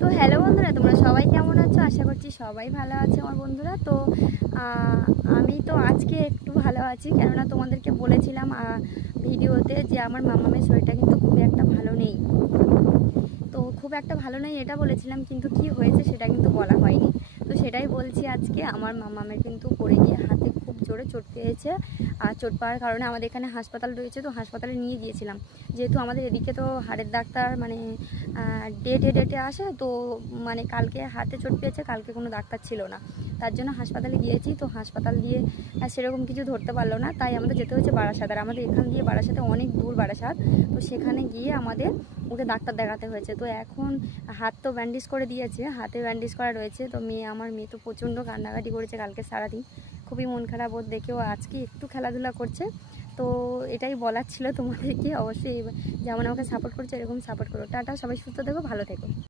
তো হ্যালো বন্ধুরা, তোমরা সবাই কেমন আছো? আশা করছি সবাই ভালো আছে আমার বন্ধুরা। তো আমি তো আজকে একটু ভালো আছি, কেননা তোমাদেরকে বলেছিলাম ভিডিওতে যে আমার মামামের শরীরটা কিন্তু খুব একটা ভালো নেই। তো খুব একটা ভালো নেই এটা বলেছিলাম, কিন্তু কি হয়েছে সেটা কিন্তু বলা হয়নি। তো সেটাই বলছি আজকে। আমার মামামের কিন্তু পড়ে গিয়ে হাতে খুব জোরে চোট পেয়েছে, আর চোট পাওয়ার কারণে আমাদের এখানে হাসপাতাল রয়েছে, তো হাসপাতালে নিয়ে গিয়েছিলাম। যেহেতু আমাদের এদিকে তো হাড়ের ডাক্তার মানে ডেটে আসে, তো মানে কালকে হাতে চোট পেয়েছে, কালকে কোনো ডাক্তার ছিল না, তার জন্য হাসপাতালে গিয়েছি। তো হাসপাতাল দিয়ে সেরকম কিছু ধরতে পারলো না, তাই আমাদের যেতে হয়েছে বারাসাত। আর আমাদের এখান দিয়ে বারাসাতে অনেক দূর বারাসাত, তো সেখানে গিয়ে আমাদের ওকে ডাক্তার দেখাতে হয়েছে। তো এখন হাত তো ব্যান্ডেজ করে দিয়েছে, হাতে ব্যান্ডেজ করা রয়েছে। তো আমার মেয়ে তো প্রচণ্ড কান্নাকাটি করেছে কালকে সারাদিন, খুবই মন খারাপ ওর দেখেও। আজকে একটু খেলাধুলা করছে। তো এটাই বলার ছিল তোমাদেরকে। অবশ্যই যেমন আমাকে সাপোর্ট করছে এরকম সাপোর্ট করো। টাটা, সবাই সুস্থ থেকো, ভালো থেকো।